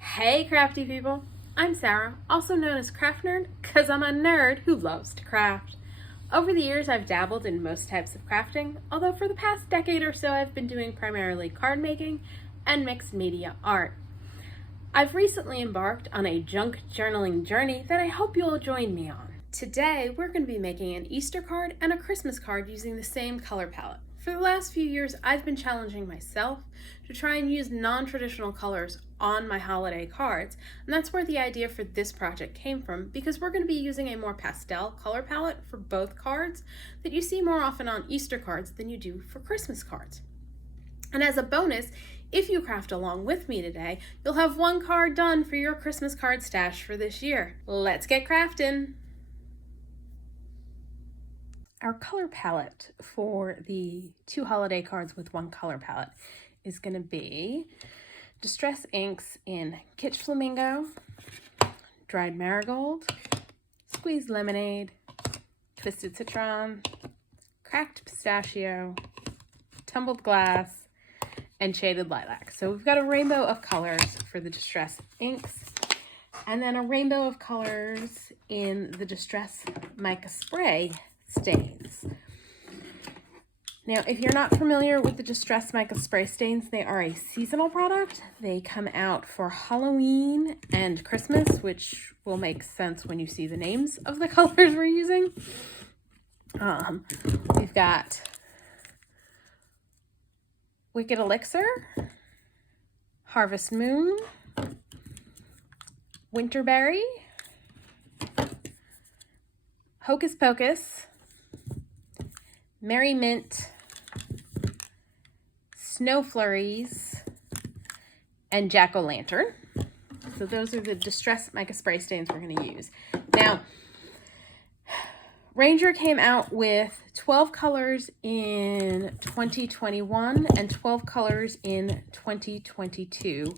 Hey crafty people, I'm Sarah, also known as Craft Nerd, because I'm a nerd who loves to craft. Over the years I've dabbled in most types of crafting, although for the past decade or so I've been doing primarily card making and mixed media art. I've recently embarked on a junk journaling journey that I hope you'll join me on. Today we're going to be making an Easter card and a Christmas card using the same color palette. For the last few years I've been challenging myself to try and use non-traditional colors on my holiday cards, and that's where the idea for this project came from, because we're going to be using a more pastel color palette for both cards that you see more often on Easter cards than you do for Christmas cards. And as a bonus, if you craft along with me today, you'll have one card done for your Christmas card stash for this year. Let's get crafting! Our color palette for the two holiday cards with one color palette is going to be Distress Inks in Kitsch Flamingo, Dried Marigold, Squeezed Lemonade, Twisted Citron, Cracked Pistachio, Tumbled Glass, and Shaded Lilac. So we've got a rainbow of colors for the Distress Inks, and then a rainbow of colors in the Distress Mica Spray stains. Now, if you're not familiar with the Distress Mica Spray stains, they are a seasonal product. They come out for Halloween and Christmas, which will make sense when you see the names of the colors we're using. We've got Wicked Elixir, Harvest Moon, Winterberry, Hocus Pocus, Merry Mint, Snow Flurries, and Jack-o'-lantern. So those are the Distress Mica Spray stains we're going to use. Now, Ranger came out with 12 colors in 2021 and 12 colors in 2022.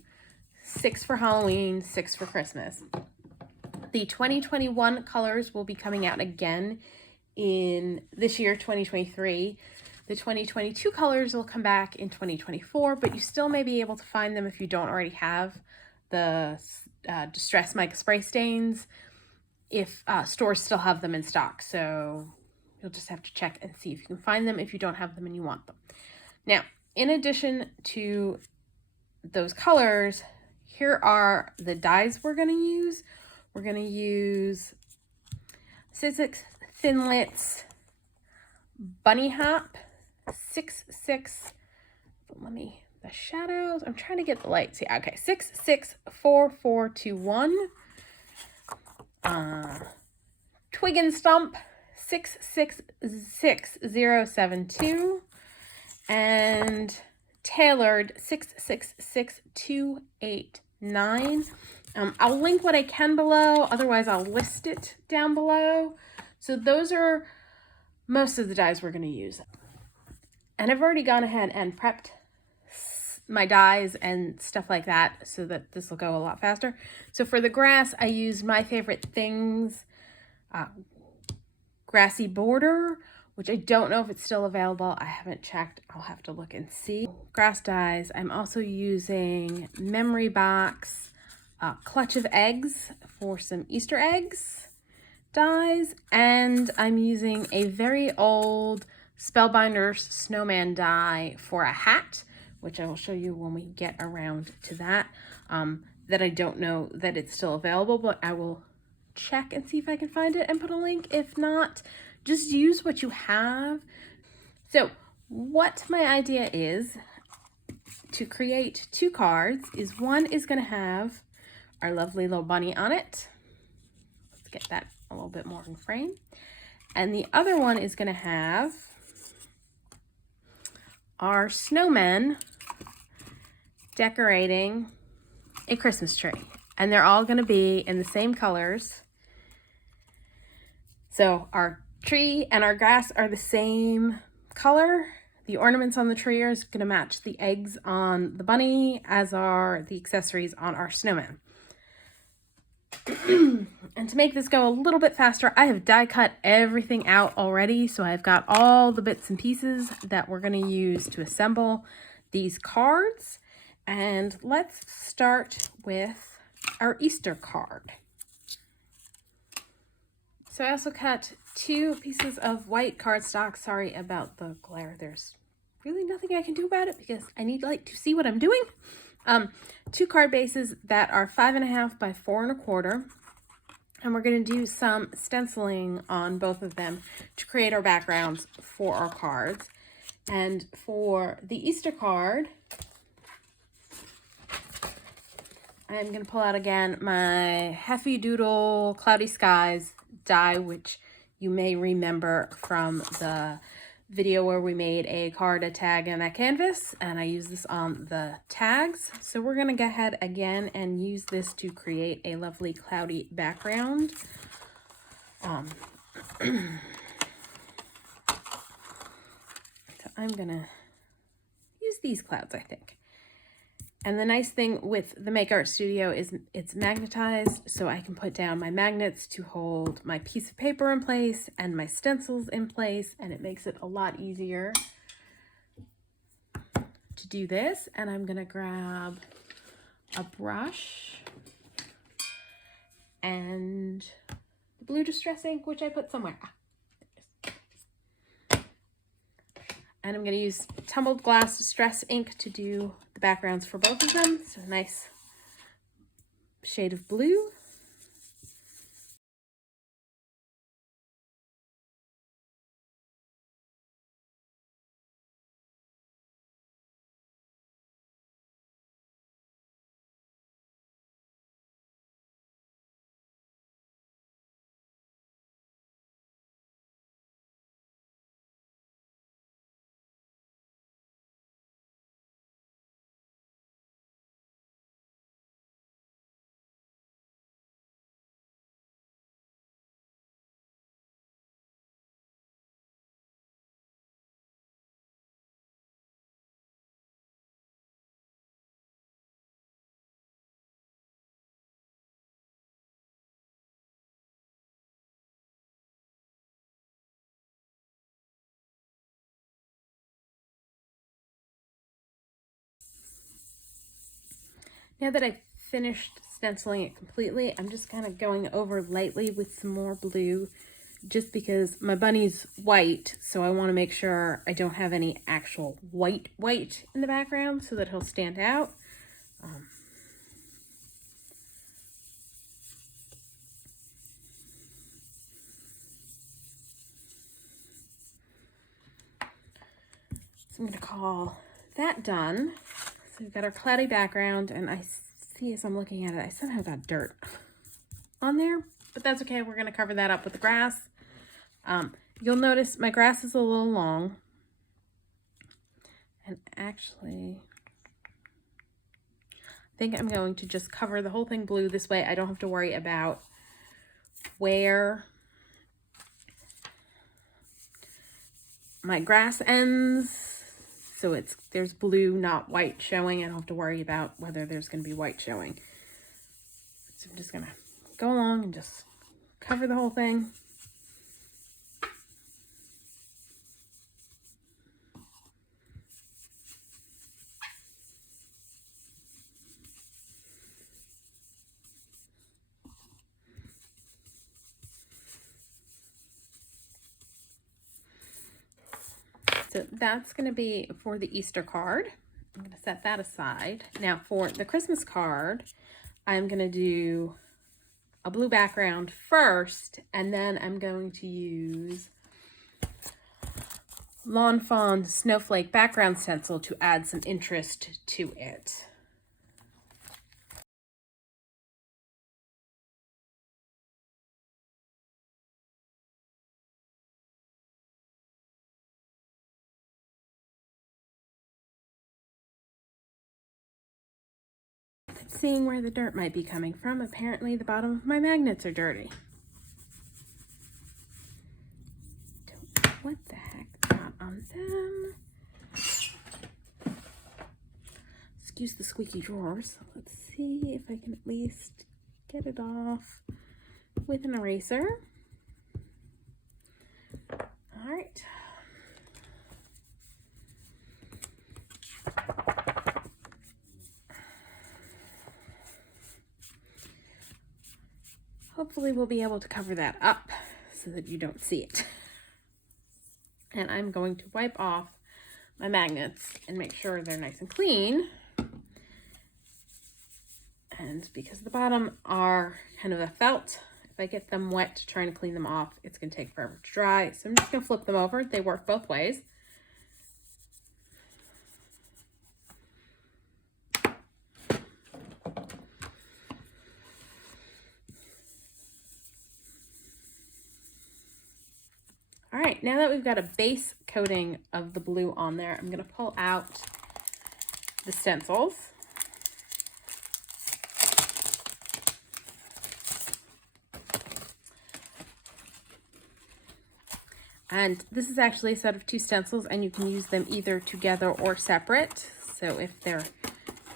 6 for Halloween, 6 for Christmas. The 2021 colors will be coming out again in this year, 2023. The 2022 colors will come back in 2024, but you still may be able to find them if you don't already have the Distress Mica Spray stains, if stores still have them in stock. So you'll just have to check and see if you can find them if you don't have them and you want them. Now, in addition to those colors, here are the dyes we're going to use. We're going to use Sizzix Thinlits Bunny Hop 66, the shadows, I'm trying to get the lights here. Okay, 664421, Twig and Stump 666072, and Tailored 666289. I'll link what I can below, otherwise I'll list it down below. So those are most of the dyes we're going to use. And I've already gone ahead and prepped my dyes and stuff like that so that this will go a lot faster. So for the grass, I used My Favorite Things Grassy Border, which I don't know if it's still available. I haven't checked. I'll have to look and see. Grass dyes. I'm also using Memory Box Clutch of Eggs for some Easter eggs dyes, and I'm using a very old Spellbinders Snowman die for a hat, which I will show you when we get around to that. That I don't know that it's still available, but I will check and see if I can find it and put a link. If not, just use what you have. So what my idea is to create two cards is, one is going to have our lovely little bunny on it. Let's get that a little bit more in frame. And the other one is going to have our snowmen decorating a Christmas tree. And they're all going to be in the same colors. So our tree and our grass are the same color. The ornaments on the tree are going to match the eggs on the bunny, as are the accessories on our snowman. And to make this go a little bit faster, I have die cut everything out already. So I've got all the bits and pieces that we're going to use to assemble these cards. And let's start with our Easter card. So I also cut 2 pieces of white cardstock. Sorry about the glare. There's really nothing I can do about it because I need light to see what I'm doing. 2 card bases that are 5.5 by 4.25. And we're going to do some stenciling on both of them to create our backgrounds for our cards. And for the Easter card, I'm going to pull out again my Heavy Doodle Cloudy Skies die, which you may remember from the video where we made a card, a tag, and a canvas, and I use this on the tags. So we're going to go ahead again and use this to create a lovely cloudy background. So I'm going to use these clouds, I think. And the nice thing with the Make Art Studio is it's magnetized, so I can put down my magnets to hold my piece of paper in place and my stencils in place, and it makes it a lot easier to do this. And I'm gonna grab a brush and the blue distress ink, which I put somewhere. And I'm going to use Tumbled Glass Distress ink to do the backgrounds for both of them. So nice shade of blue. Now that I've finished stenciling it completely, I'm just kind of going over lightly with some more blue, just because my bunny's white, so I want to make sure I don't have any actual white in the background so that he'll stand out. So I'm going to call that done. So we've got our cloudy background, and I see as I'm looking at it, I somehow got dirt on there, but that's okay. We're going to cover that up with the grass. You'll notice my grass is a little long, and actually I think I'm going to just cover the whole thing blue. This way I don't have to worry about where my grass ends. So there's blue, not white showing. I don't have to worry about whether there's going to be white showing. So I'm just going to go along and just cover the whole thing. So that's going to be for the Easter card. I'm going to set that aside. Now for the Christmas card, I'm going to do a blue background first, and then I'm going to use Lawn Fawn Snowflake background stencil to add some interest to it. Seeing where the dirt might be coming from, apparently the bottom of my magnets are dirty. Don't know what the heck got on them. Excuse the squeaky drawers. Let's see if I can at least get it off with an eraser. All right. hopefully we'll be able to cover that up so that you don't see it. And I'm going to wipe off my magnets and make sure they're nice and clean. And because the bottom are kind of a felt, if I get them wet trying to clean them off, it's going to take forever to dry. So I'm just going to flip them over. They work both ways. All right, now that we've got a base coating of the blue on there, I'm going to pull out the stencils. And this is actually a set of 2 stencils, and you can use them either together or separate. So if they're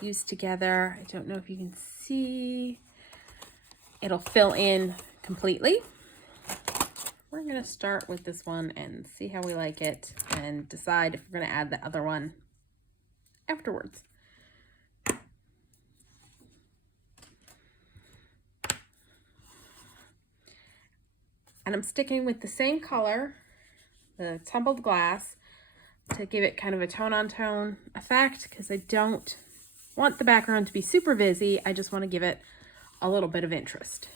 used together, I don't know if you can see, it'll fill in completely. We're going to start with this one and see how we like it and decide if we're going to add the other one afterwards. And I'm sticking with the same color, the Tumbled Glass, to give it kind of a tone-on-tone effect, because I don't want the background to be super busy. I just want to give it a little bit of interest.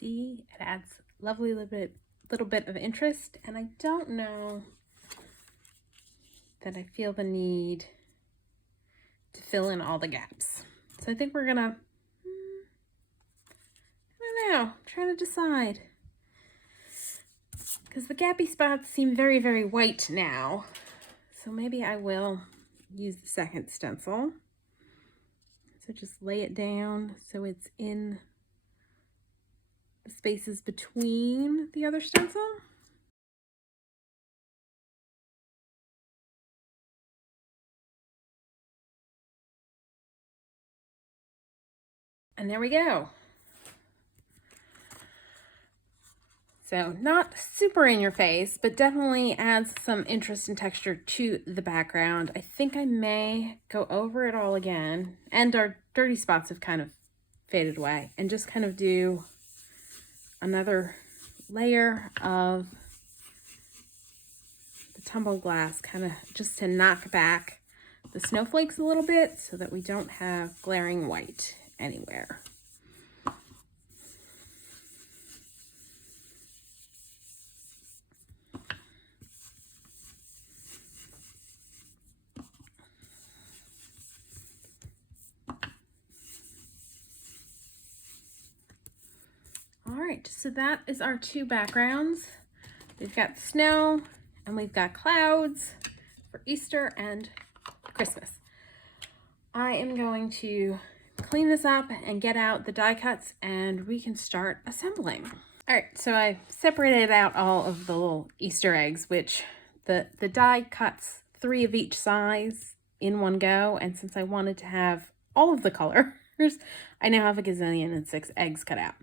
See, it adds a lovely little bit of interest, and I don't know that I feel the need to fill in all the gaps. So I think we're gonna, I don't know, I'm trying to decide. Because the gappy spots seem very, very white now. So maybe I will use the second stencil. So just lay it down so it's in the spaces between the other stencil. And there we go. So not super in your face, but definitely adds some interest and texture to the background. I think I may go over it all again, and our dirty spots have kind of faded away, and just kind of do another layer of the Tumbled Glass, kind of just to knock back the snowflakes a little bit so that we don't have glaring white anywhere. All right, so that is our 2 backgrounds. We've got snow and we've got clouds for Easter and Christmas. I am going to clean this up and get out the die cuts, and we can start assembling. All right, so I separated out all of the little Easter eggs, which the die cuts 3 of each size in one go, and since I wanted to have all of the colors, I now have a gazillion and 6 eggs cut out.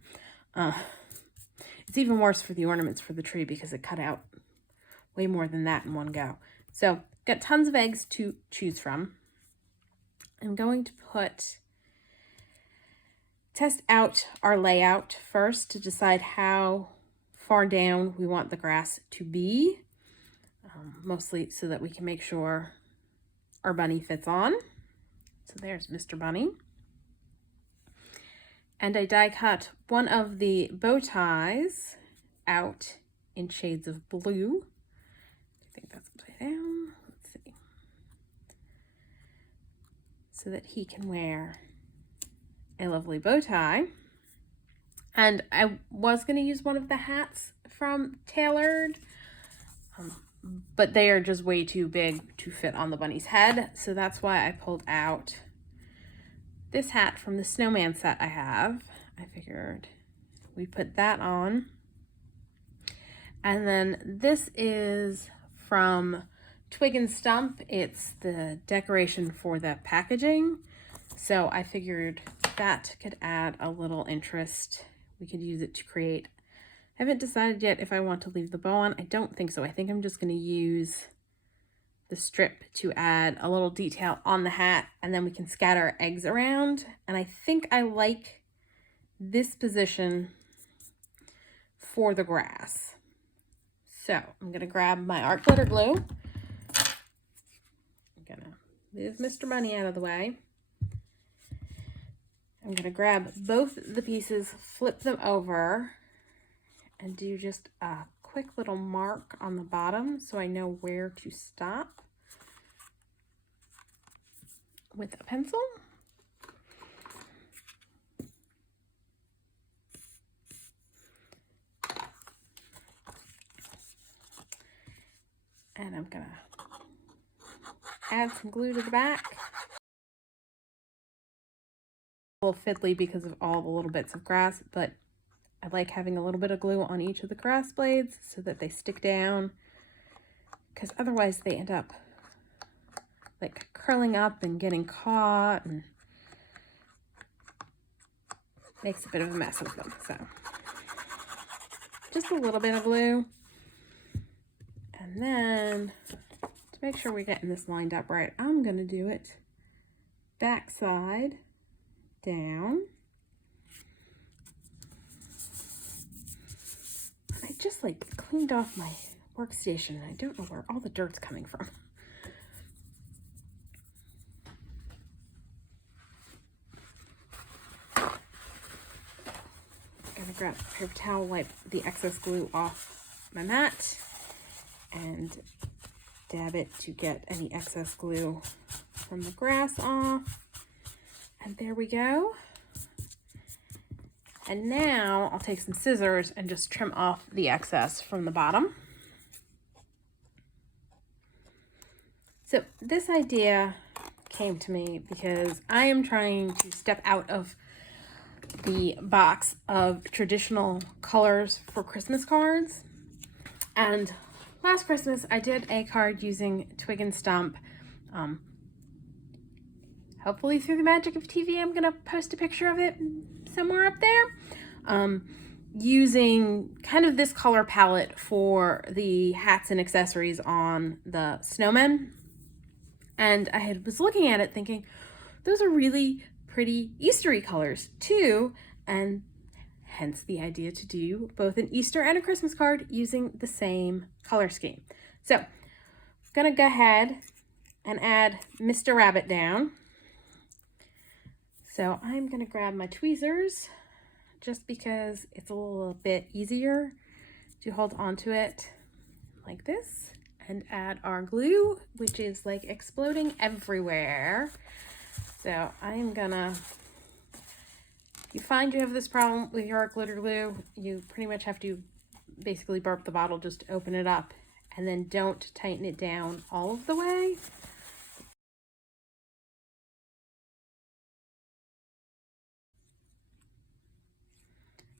It's even worse for the ornaments for the tree because it cut out way more than that in one go. So got tons of eggs to choose from. I'm going to test out our layout first to decide how far down we want the grass to be, mostly so that we can make sure our bunny fits on. So there's Mr. Bunny. And I die cut one of the bow ties out in shades of blue. I think that's upside down. Let's see. So that he can wear a lovely bow tie. And I was going to use one of the hats from Tailored, but they are just way too big to fit on the bunny's head. So that's why I pulled out this hat from the snowman set I have. I figured we put that on. And then this is from Twig and Stump. It's the decoration for the packaging. So I figured that could add a little interest. We could use it to create haven't decided yet if I want to leave the bow on. I don't think so. I think I'm just going to use the strip to add a little detail on the hat, and then we can scatter eggs around. And I think I like this position for the grass. So I'm going to grab my art glitter glue. I'm going to move Mr. Bunny out of the way. I'm going to grab both the pieces, flip them over, and do just a quick little mark on the bottom so I know where to stop with a pencil. And I'm going to add some glue to the back. A little fiddly because of all the little bits of grass, but I like having a little bit of glue on each of the grass blades so that they stick down, because otherwise they end up like curling up and getting caught and makes a bit of a mess of them. So just a little bit of glue. And then to make sure we're getting this lined up right, I'm going to do it backside down. I just like cleaned off my workstation and I don't know where all the dirt's coming from. I'm gonna grab a paper towel, wipe the excess glue off my mat and dab it to get any excess glue from the grass off. And there we go. And now I'll take some scissors and just trim off the excess from the bottom. So this idea came to me because I am trying to step out of the box of traditional colors for Christmas cards. And last Christmas I did a card using Twig and Stump. Hopefully through the magic of TV, I'm going to post a picture of it somewhere up there. Using kind of this color palette for the hats and accessories on the snowmen. And I was looking at it thinking, those are really pretty Eastery colors too. And hence the idea to do both an Easter and a Christmas card using the same color scheme. So I'm going to go ahead and add Mr. Rabbit down. So I'm going to grab my tweezers just because it's a little bit easier to hold onto it like this, and add our glue, which is like exploding everywhere. So I'm gonna, if you find you have this problem with your art glitter glue, you pretty much have to basically burp the bottle, just open it up, and then don't tighten it down all of the way.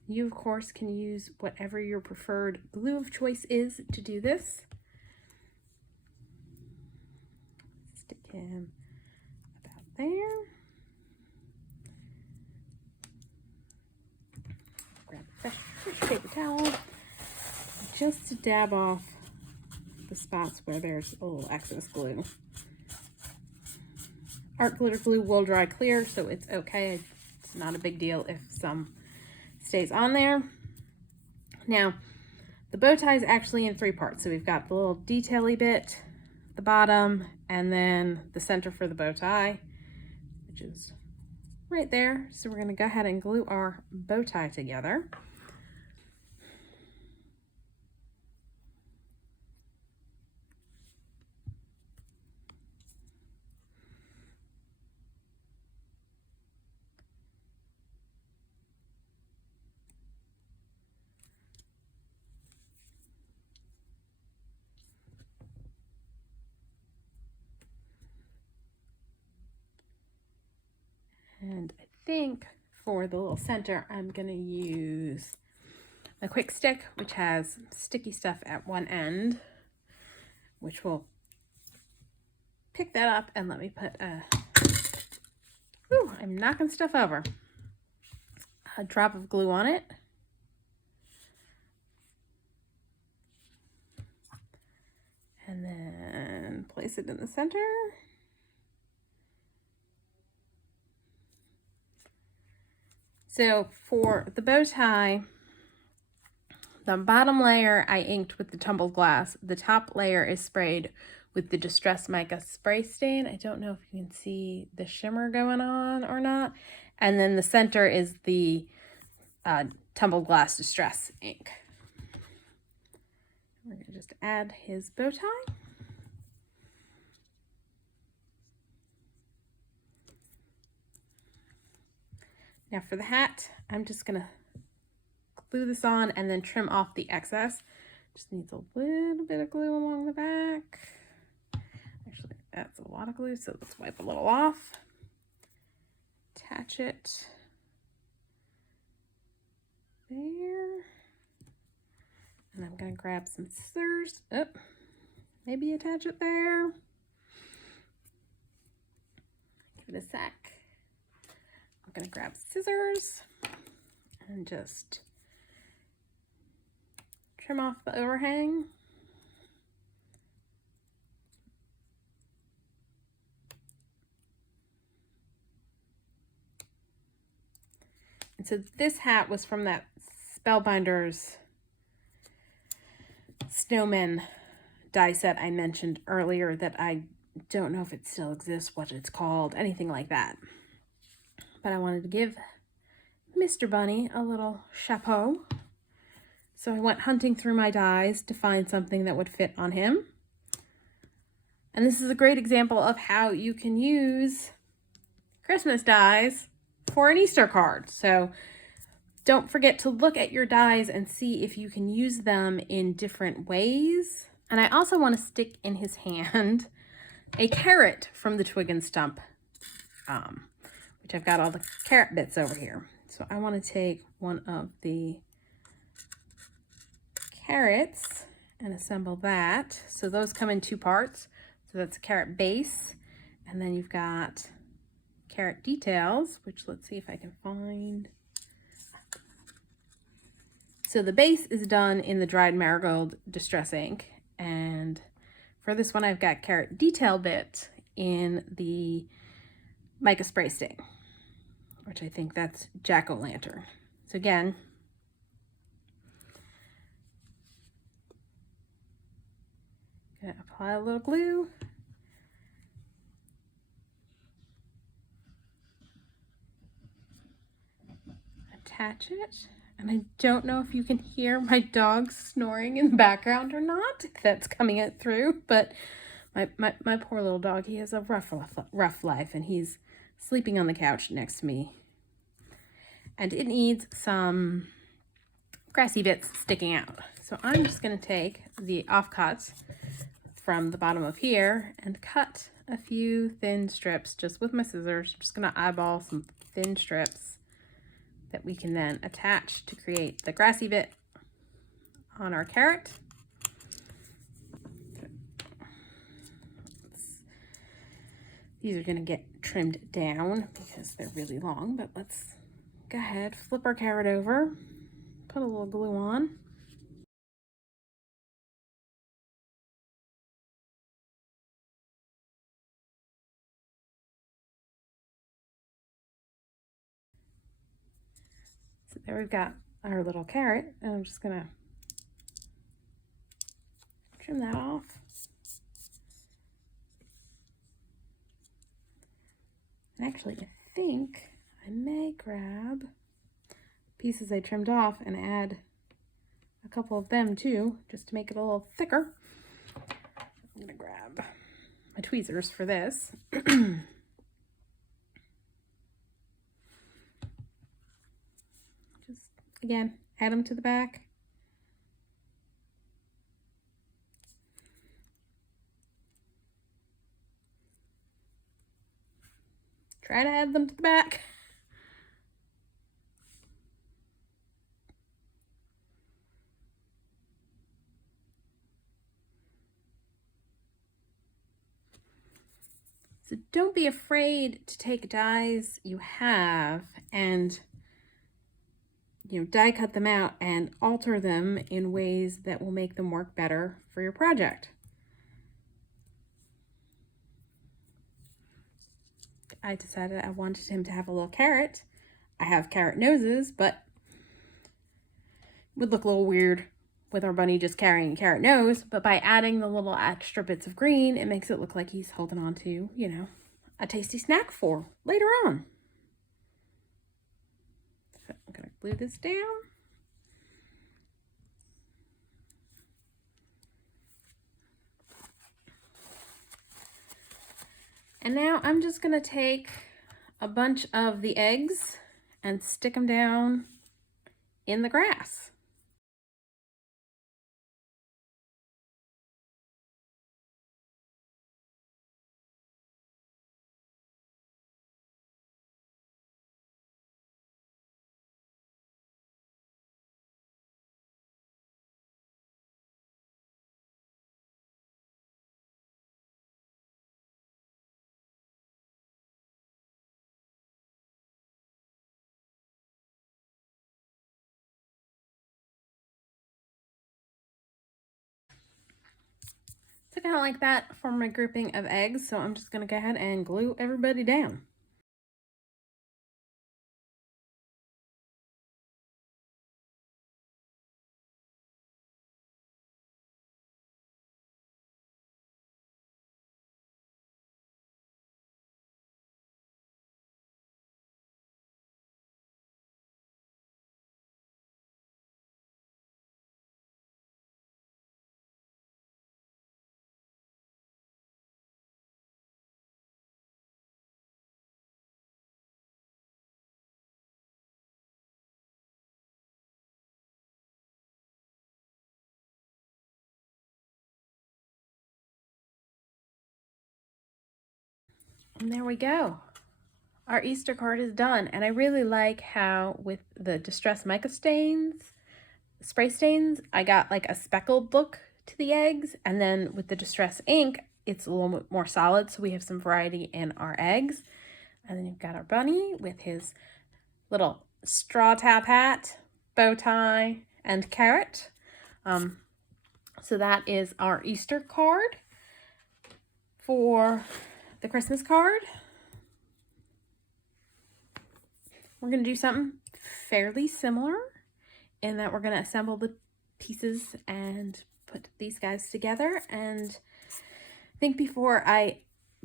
You, of course, can use whatever your preferred glue of choice is to do this. Stick him about there. Grab a fresh paper towel just to dab off the spots where there's a little excess glue. Art glitter glue will dry clear, so it's okay. It's not a big deal if some stays on there. Now, the bow tie is actually in 3 parts. So we've got the little detail-y bit, the bottom, and then the center for the bow tie, which is right there. So we're going to go ahead and glue our bow tie together. And I think for the little center, I'm going to use a quick stick, which has sticky stuff at one end, which will pick that up and let me put a, whew, I'm knocking stuff over, a drop of glue on it. And then place it in the center. So for the bow tie, the bottom layer I inked with the Tumbled Glass. The top layer is sprayed with the Distress Mica spray stain. I don't know if you can see the shimmer going on or not. And then the center is the Tumbled Glass Distress ink. We're going to just add his bow tie. Now for the hat, I'm just going to glue this on and then trim off the excess. Just needs a little bit of glue along the back. Actually, that's a lot of glue, so let's wipe a little off. Attach it there. And I'm going to grab some scissors. Oh, maybe attach it there. Give it a sec. I'm going to grab scissors and just trim off the overhang. And so this hat was from that Spellbinders snowman die set I mentioned earlier that I don't know if it still exists, what it's called, anything like that. But I wanted to give Mr. Bunny a little chapeau. So I went hunting through my dies to find something that would fit on him. And this is a great example of how you can use Christmas dies for an Easter card. So don't forget to look at your dies and see if you can use them in different ways. And I also want to stick in his hand a carrot from the Twig and Stump, which I've got all the carrot bits over here. So I want to take one of the carrots and assemble that. So those come in two parts. So that's a carrot base, and then you've got carrot details, which let's see if I can find. So the base is done in the dried Marigold Distress ink, and for this one I've got carrot detail bit in the Mica spray stain, which I think that's jack-o'-lantern. So again, gonna apply a little glue. Attach it. And I don't know if you can hear my dog snoring in the background or not. That's coming it through, but my poor little dog, he has a rough life, and he's sleeping on the couch next to me. And it needs some grassy bits sticking out. So I'm just going to take the offcuts from the bottom of here and cut a few thin strips just with my scissors. I'm just going to eyeball some thin strips that we can then attach to create the grassy bit on our carrot. These are going to get trimmed down because they're really long, but let's go ahead, flip our carrot over, put a little glue on. So there we've got our little carrot, and I'm just gonna trim that off. And actually, I think I may grab pieces I trimmed off and add a couple of them too, just to make it a little thicker. I'm gonna grab my tweezers for this. Just, again, add them to the back. Try to add them to the back. So don't be afraid to take dies you have and die cut them out and alter them in ways that will make them work better for your project. I decided I wanted him to have a little carrot. I have carrot noses, but it would look a little weird with our bunny just carrying a carrot nose. But by adding the little extra bits of green, it makes it look like he's holding on to, you know, a tasty snack for later on. So I'm going to glue this down. And now I'm just going to take a bunch of the eggs and stick them down in the grass. So kind of like that for my grouping of eggs. So I'm just going to go ahead and glue everybody down. And there we go. Our Easter card is done. And I really like how with the Distress Mica stains, spray stains, I got like a speckled look to the eggs. And then with the Distress ink, it's a little bit more solid. So we have some variety in our eggs. And then you've got our bunny with his little straw top hat, bow tie, and carrot. So that is our Easter card. For the Christmas card, we're going to do something fairly similar in that we're going to assemble the pieces and put these guys together. And I think before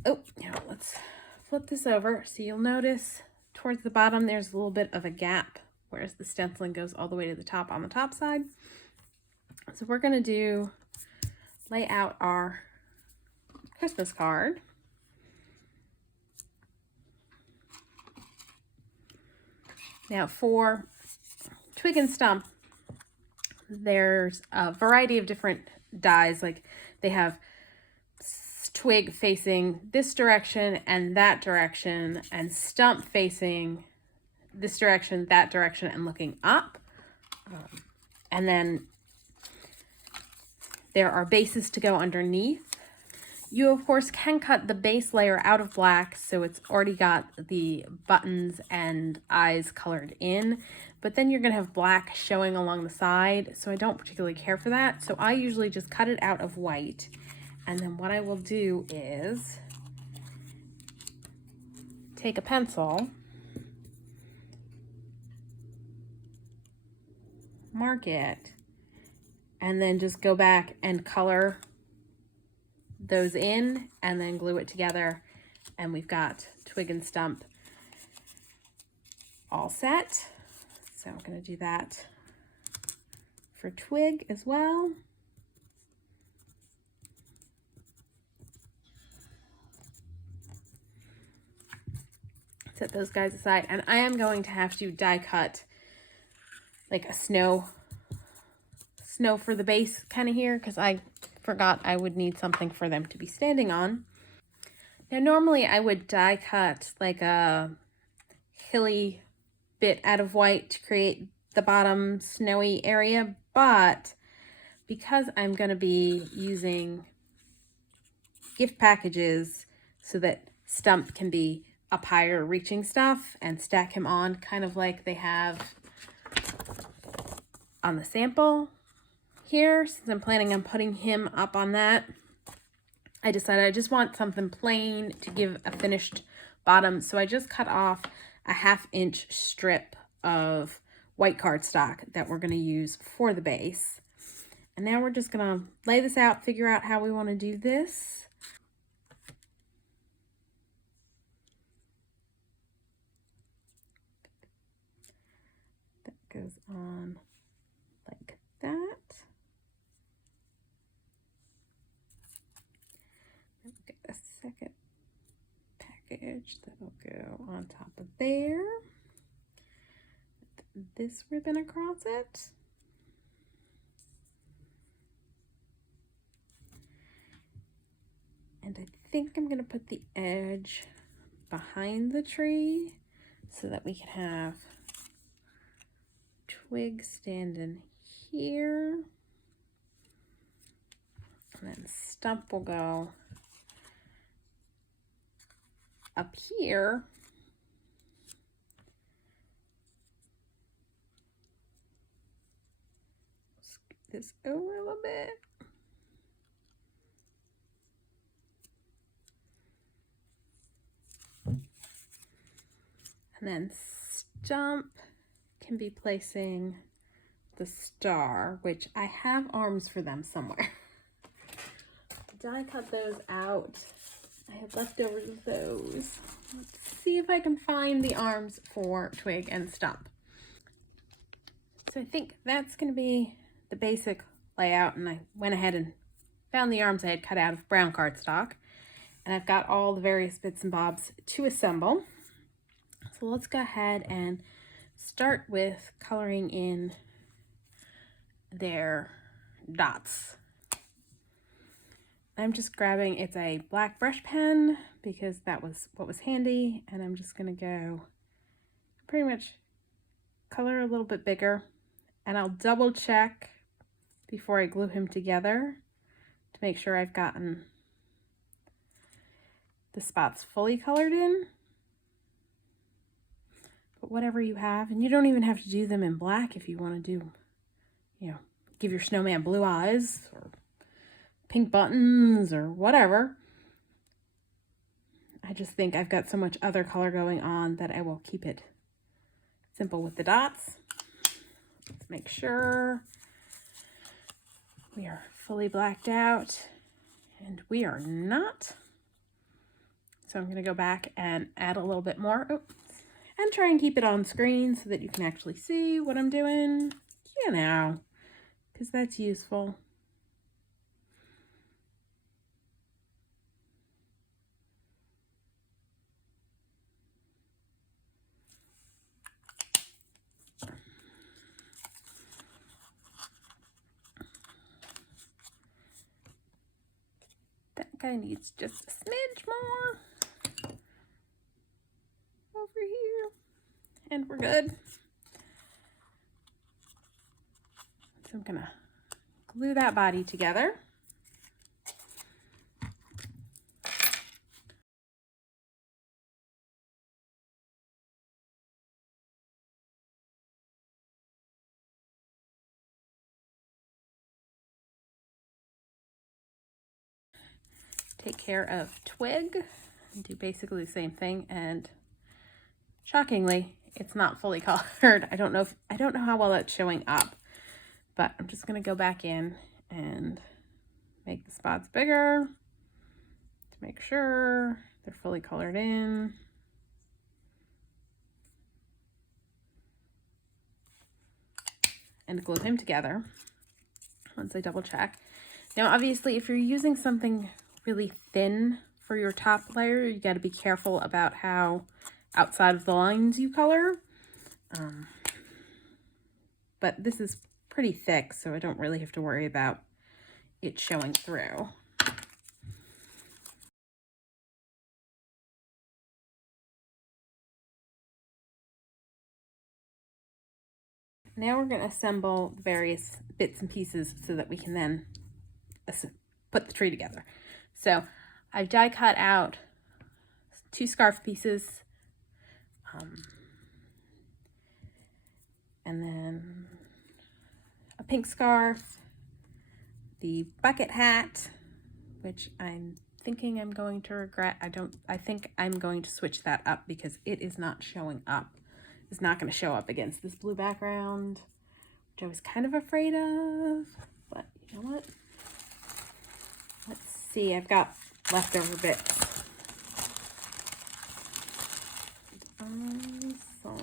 let's flip this over. So you'll notice towards the bottom there's a little bit of a gap, whereas the stenciling goes all the way to the top on the top side. So we're going to lay out our Christmas card. Now for twig and stump, there's a variety of different dies. Like they have twig facing this direction and that direction, and stump facing this direction, that direction, and looking up. And then there are bases to go underneath. You, of course, can cut the base layer out of black, so it's already got the buttons and eyes colored in, but then you're going to have black showing along the side, so I don't particularly care for that. So I usually just cut it out of white, and then what I will do is take a pencil, mark it, and then just go back and color those in and then glue it together, and we've got twig and stump all set. So I'm going to do that for twig as well. Set those guys aside, and I am going to have to die cut like a snow for the base kind of here, because I forgot I would need something for them to be standing on. Now normally I would die cut like a hilly bit out of white to create the bottom snowy area, but because I'm going to be using gift packages so that Stump can be up higher reaching stuff and stack him on kind of like they have on the sample here, since I'm planning on putting him up on that, I decided I just want something plain to give a finished bottom. So I just cut off a 1/2 inch strip of white cardstock that we're going to use for the base. And now we're just going to lay this out, figure out how we want to do this. That goes on like that. Get a second package that'll go on top of there. This ribbon across it. And I think I'm going to put the edge behind the tree so that we can have twig standing here. And then stump will go up here. Scoot this over a little bit. And then stump can be placing the star, which I have arms for them somewhere. Die cut those out. I have leftovers of those. Let's see if I can find the arms for twig and stump. So I think that's going to be the basic layout, and I went ahead and found the arms I had cut out of brown cardstock, and I've got all the various bits and bobs to assemble. So let's go ahead and start with coloring in their dots. I'm just grabbing, it's a black brush pen because that was what was handy, and I'm just going to go pretty much color a little bit bigger, and I'll double check before I glue him together to make sure I've gotten the spots fully colored in. But whatever you have, and you don't even have to do them in black if you want to do, you know, give your snowman blue eyes or pink buttons or whatever. I just think I've got so much other color going on that I will keep it simple with the dots. Let's make sure we are fully blacked out, and we are not. So I'm going to go back and add a little bit more. Oops. And try and keep it on screen so that you can actually see what I'm doing, you know, because that's useful. That guy needs just a smidge more over here, and we're good. So I'm gonna glue that body together. Take care of twig and do basically the same thing, and shockingly it's not fully colored. I don't know how well that's showing up, but I'm just going to go back in and make the spots bigger to make sure they're fully colored in. And glue him together once I double check. Now obviously if you're using something really thin for your top layer, you got to be careful about how outside of the lines you color. But this is pretty thick, so I don't really have to worry about it showing through. Now we're going to assemble various bits and pieces so that we can then put the tree together. So I've die cut out 2 scarf pieces, and then a pink scarf, the bucket hat, which I'm thinking I'm going to regret. I think I'm going to switch that up because it is not showing up. It's not going to show up against this blue background, which I was kind of afraid of, but you know what? Let's see, I've got leftover bits. So,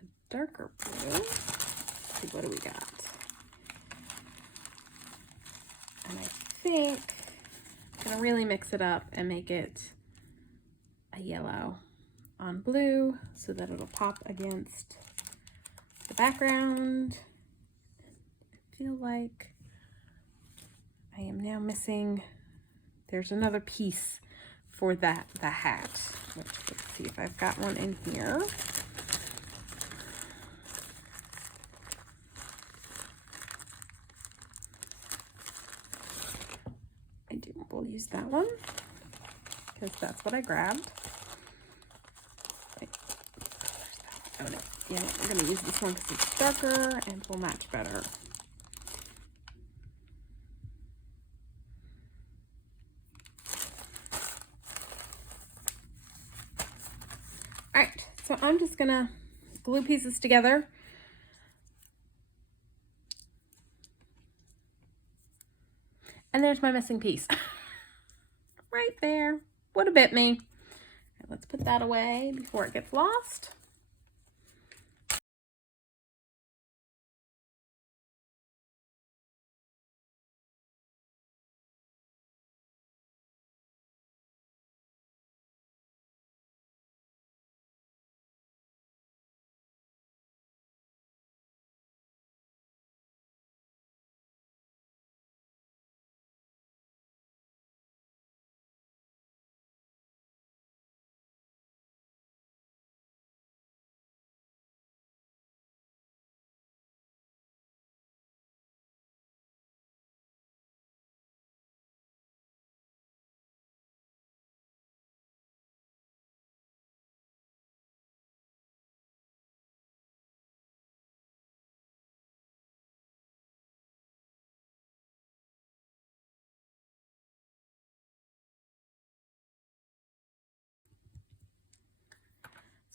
a darker blue. Let's see, what do we got? And I think I'm going to really mix it up and make it a yellow on blue so that it'll pop against the background. I feel like I am now missing, there's another piece for the hat, which let's see if I've got one in here. I do, we'll use that one because that's what I grabbed. Wait, oh no, yeah, we're gonna use this one because it's darker and will match better. Alright, so I'm just gonna glue pieces together. And there's my missing piece. Right there. Would have bit me. Right, let's put that away before it gets lost.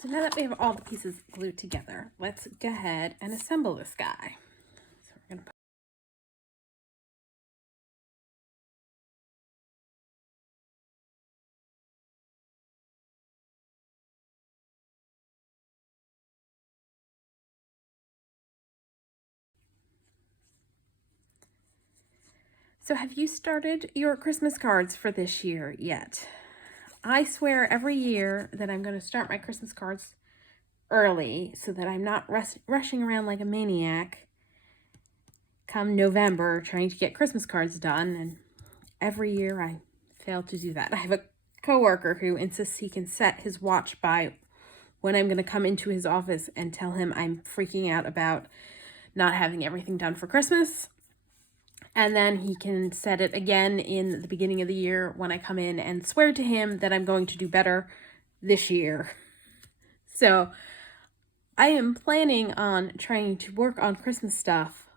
So now that we have all the pieces glued together, let's go ahead and assemble this guy. So we're gonna So have you started your Christmas cards for this year yet? I swear every year that I'm going to start my Christmas cards early so that I'm not rushing around like a maniac come November trying to get Christmas cards done, and every year I fail to do that. I have a coworker who insists he can set his watch by when I'm going to come into his office and tell him I'm freaking out about not having everything done for Christmas. And then he can set it again in the beginning of the year when I come in and swear to him that I'm going to do better this year. So I am planning on trying to work on Christmas stuff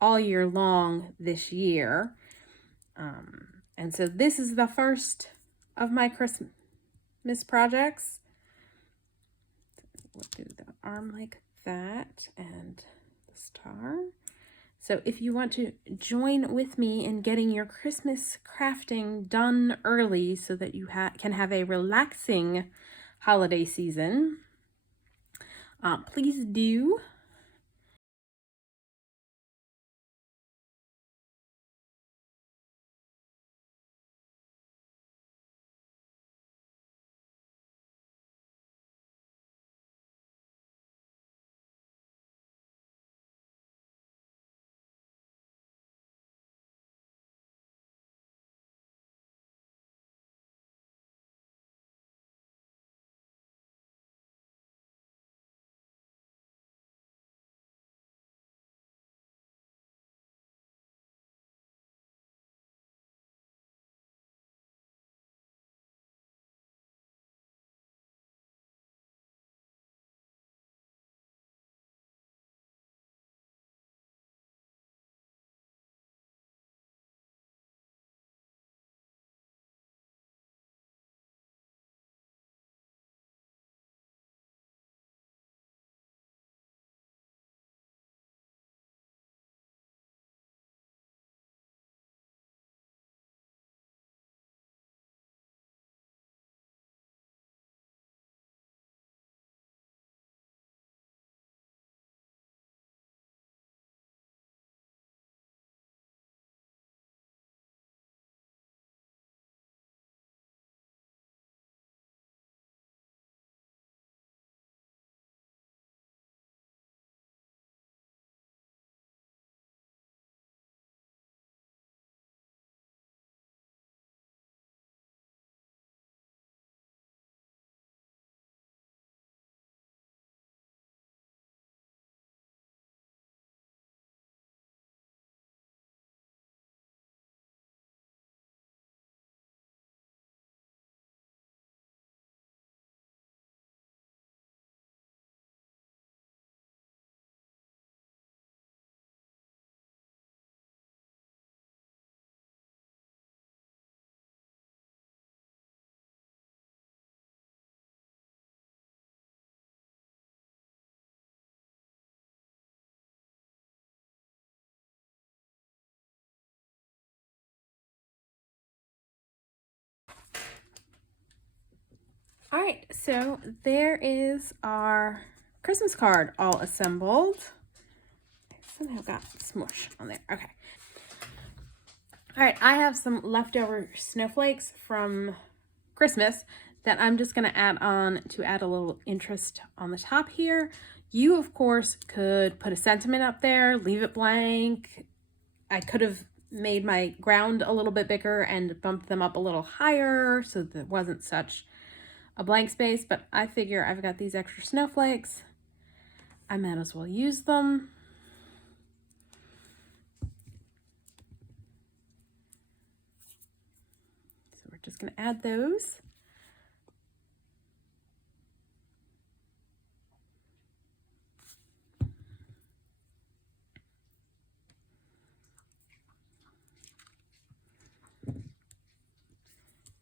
all year long this year. And so this is the first of my Christmas projects. We'll do the arm like that and the star. So if you want to join with me in getting your Christmas crafting done early so that you can have a relaxing holiday season, please do. All right, so there is our Christmas card all assembled. I somehow got smush on there. Okay. All right, I have some leftover snowflakes from Christmas that I'm just going to add on to add a little interest on the top here. You, of course, could put a sentiment up there, leave it blank. I could have made my ground a little bit bigger and bumped them up a little higher so there wasn't such a blank space, but I figure I've got these extra snowflakes. I might as well use them. So we're just going to add those.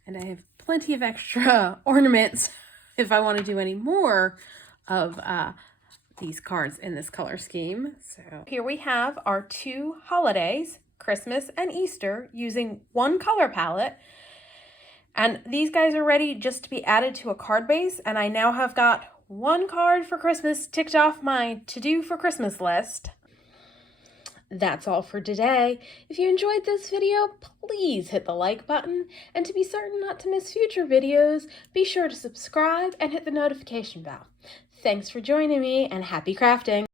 And I have plenty of extra ornaments if I want to do any more of these cards in this color scheme. So here we have our 2 holidays, Christmas and Easter, using one color palette. And these guys are ready just to be added to a card base. And I now have got 1 card for Christmas ticked off my to-do for Christmas list. That's all for today. If you enjoyed this video, please hit the like button, and to be certain not to miss future videos, be sure to subscribe and hit the notification bell. Thanks for joining me, and happy crafting!